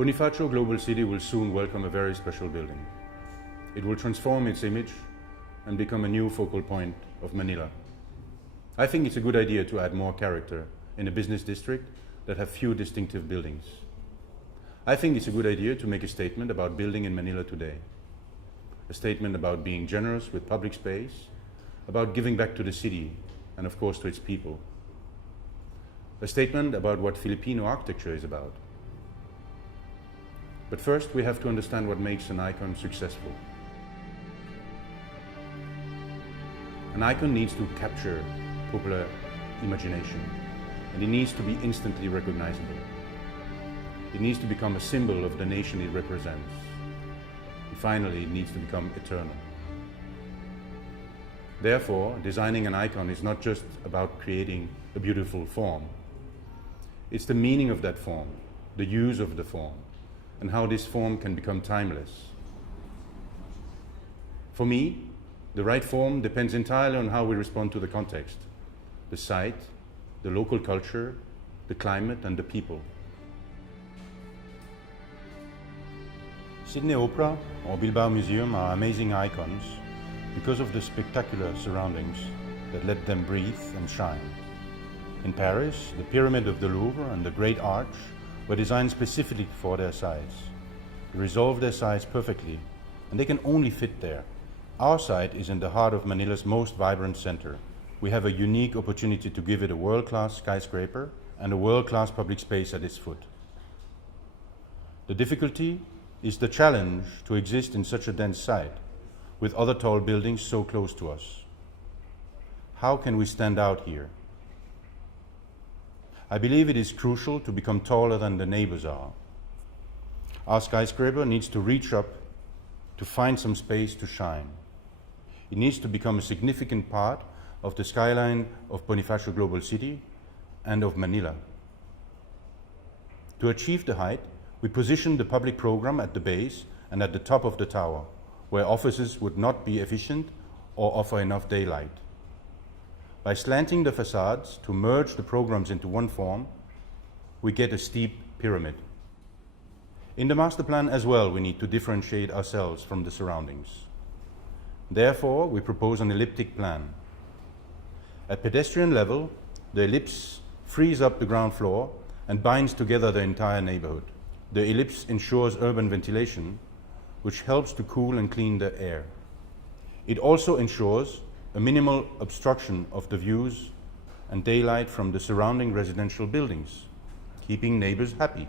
Bonifacio Global City will soon welcome a very special building. It will transform its image and become a new focal point of Manila. I think it's a good idea to add more character in a business district that have few distinctive buildings. I think it's a good idea to make a statement about building in Manila today. A statement about being generous with public space, about giving back to the city and of course to its people. A statement about what Filipino architecture is about. But first we have to understand what makes an icon successful. An icon needs to capture popular imagination, and it needs to be instantly recognizable. It needs to become a symbol of the nation it represents. And finally, it needs to become eternal. Therefore, designing an icon is not just about creating a beautiful form. It's the meaning of that form, the use of the form, and how this form can become timeless. For me, the right form depends entirely on how we respond to the context, the site, the local culture, the climate, and the people. Sydney Opera or Bilbao Museum are amazing icons because of the spectacular surroundings that let them breathe and shine. In Paris, the Pyramid of the Louvre and the Great Arch were designed specifically for their size. They resolve their size perfectly, and they can only fit there. Our site is in the heart of Manila's most vibrant center. We have a unique opportunity to give it a world-class skyscraper and a world-class public space at its foot. The difficulty is the challenge to exist in such a dense site, with other tall buildings so close to us. How can we stand out here? I believe it is crucial to become taller than the neighbors are. Our skyscraper needs to reach up to find some space to shine. It needs to become a significant part of the skyline of Bonifacio Global City and of Manila. To achieve the height, we positioned the public program at the base and at the top of the tower, where offices would not be efficient or offer enough daylight. By slanting the facades to merge the programs into one form, we get a steep pyramid. In the master plan as well, we need to differentiate ourselves from the surroundings. Therefore, we propose an elliptic plan. At pedestrian level, the ellipse frees up the ground floor and binds together the entire neighborhood. The ellipse ensures urban ventilation, which helps to cool and clean the air. It also ensures a minimal obstruction of the views and daylight from the surrounding residential buildings, keeping neighbors happy.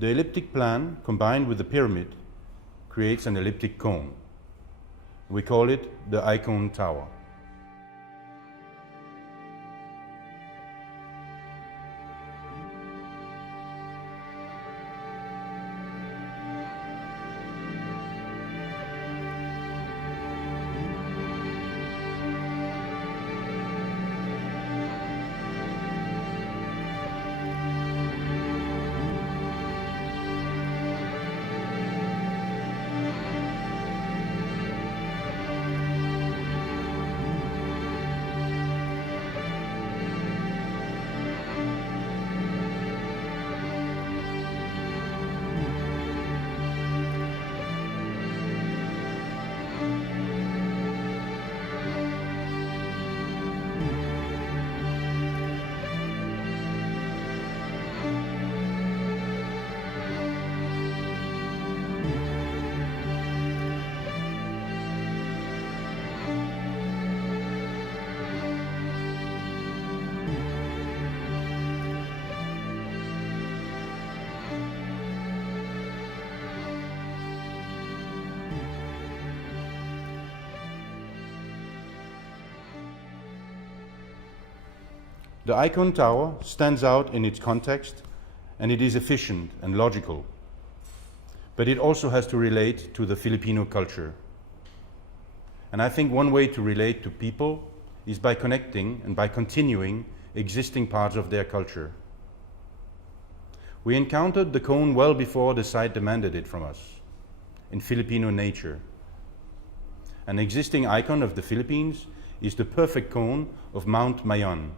The elliptic plan, combined with the pyramid, creates an elliptic cone. We call it the ICONE Tower. The ICONE Tower stands out in its context, and it is efficient and logical. But it also has to relate to the Filipino culture. And I think one way to relate to people is by connecting and by continuing existing parts of their culture. We encountered the cone well before the site demanded it from us, in Filipino nature. An existing icon of the Philippines is the perfect cone of Mount Mayon,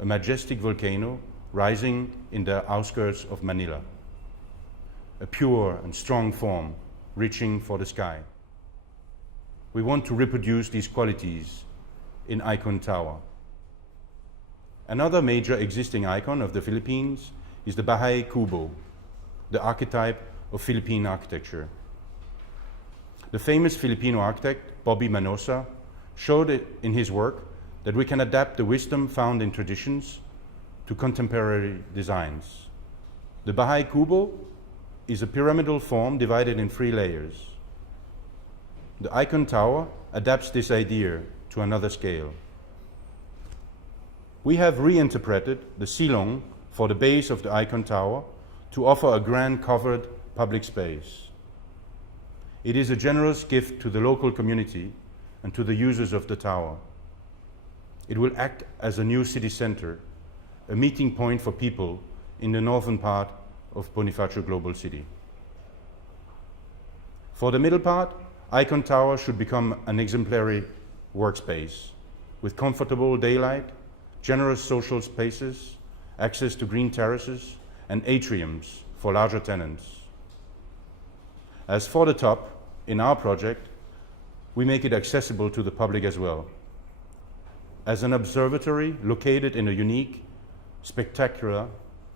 a majestic volcano rising in the outskirts of Manila. A pure and strong form reaching for the sky. We want to reproduce these qualities in ICONE Tower. Another major existing icon of the Philippines is the Bahay Kubo, the archetype of Philippine architecture. The famous Filipino architect, Bobby Manosa, showed it in his work that we can adapt the wisdom found in traditions to contemporary designs. The Bahay Kubo is a pyramidal form divided in 3 layers. The ICONE Tower adapts this idea to another scale. We have reinterpreted the silong for the base of the ICONE Tower to offer a grand covered public space. It is a generous gift to the local community and to the users of the tower. It will act as a new city center, a meeting point for people in the northern part of Bonifacio Global City. For the middle part, ICONE Tower should become an exemplary workspace with comfortable daylight, generous social spaces, access to green terraces, and atriums for larger tenants. As for the top, in our project, we make it accessible to the public as well. As an observatory located in a unique, spectacular,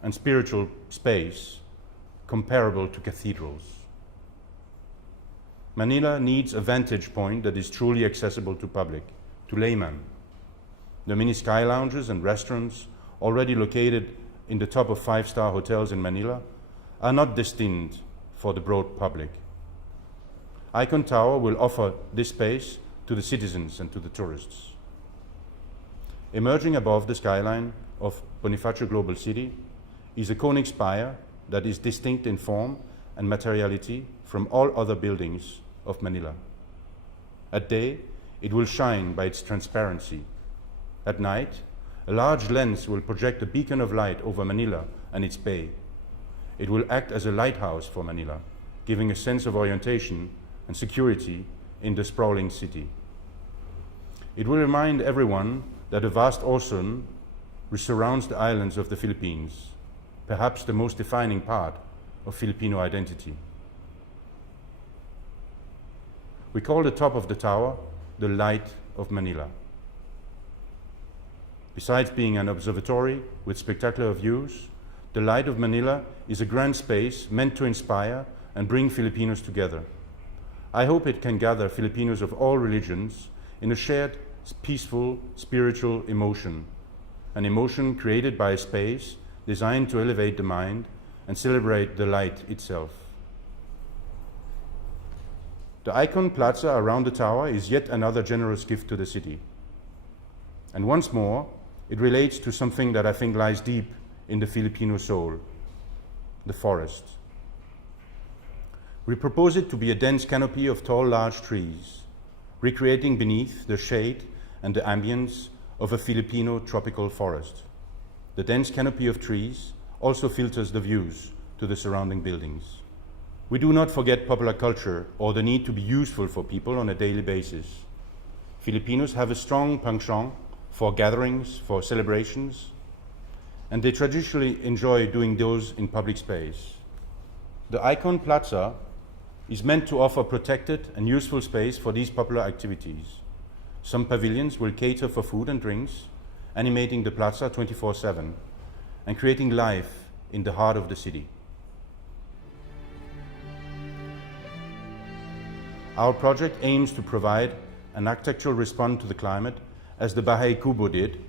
and spiritual space comparable to cathedrals. Manila needs a vantage point that is truly accessible to public, to laymen. The many sky lounges and restaurants already located in the top of 5-star hotels in Manila are not destined for the broad public. ICONE Tower will offer this space to the citizens and to the tourists. Emerging above the skyline of Bonifacio Global City is a conic spire that is distinct in form and materiality from all other buildings of Manila. At day, it will shine by its transparency. At night, a large lens will project a beacon of light over Manila and its bay. It will act as a lighthouse for Manila, giving a sense of orientation and security in the sprawling city. It will remind everyone that a vast ocean surrounds the islands of the Philippines, perhaps the most defining part of Filipino identity. We call the top of the tower the Light of Manila. Besides being an observatory with spectacular views, the Light of Manila is a grand space meant to inspire and bring Filipinos together. I hope it can gather Filipinos of all religions in a shared, peaceful, spiritual emotion, an emotion created by a space designed to elevate the mind and celebrate the light itself. The ICONE Plaza around the tower is yet another generous gift to the city. And once more, it relates to something that I think lies deep in the Filipino soul, the forest. We propose it to be a dense canopy of tall, large trees, recreating beneath the shade and the ambience of a Filipino tropical forest. The dense canopy of trees also filters the views to the surrounding buildings. We do not forget popular culture or the need to be useful for people on a daily basis. Filipinos have a strong penchant for gatherings, for celebrations, and they traditionally enjoy doing those in public space. The ICONE Plaza is meant to offer protected and useful space for these popular activities. Some pavilions will cater for food and drinks, animating the plaza 24/7 and creating life in the heart of the city. Our project aims to provide an architectural response to the climate as the Bahay Kubo did,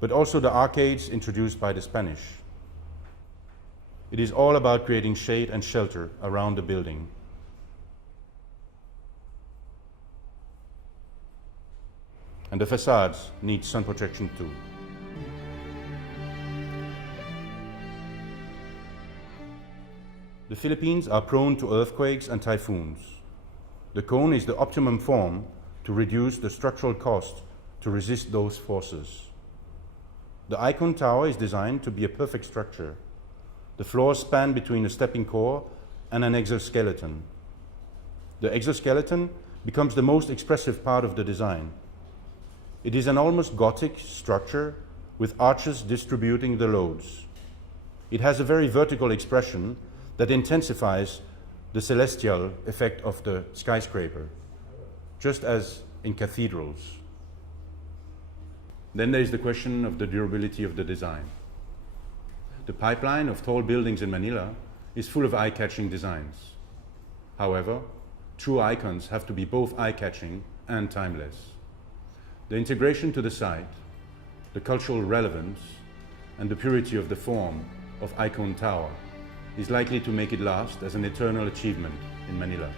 but also the arcades introduced by the Spanish. It is all about creating shade and shelter around the building. And the facades need sun protection too. The Philippines are prone to earthquakes and typhoons. The cone is the optimum form to reduce the structural cost to resist those forces. The ICONE Tower is designed to be a perfect structure. The floors span between a stepping core and an exoskeleton. The exoskeleton becomes the most expressive part of the design. It is an almost Gothic structure with arches distributing the loads. It has a very vertical expression that intensifies the celestial effect of the skyscraper, just as in cathedrals. Then there is the question of the durability of the design. The pipeline of tall buildings in Manila is full of eye-catching designs. However, true icons have to be both eye-catching and timeless. The integration to the site, the cultural relevance, and the purity of the form of ICONE Tower is likely to make it last as an eternal achievement in Manila.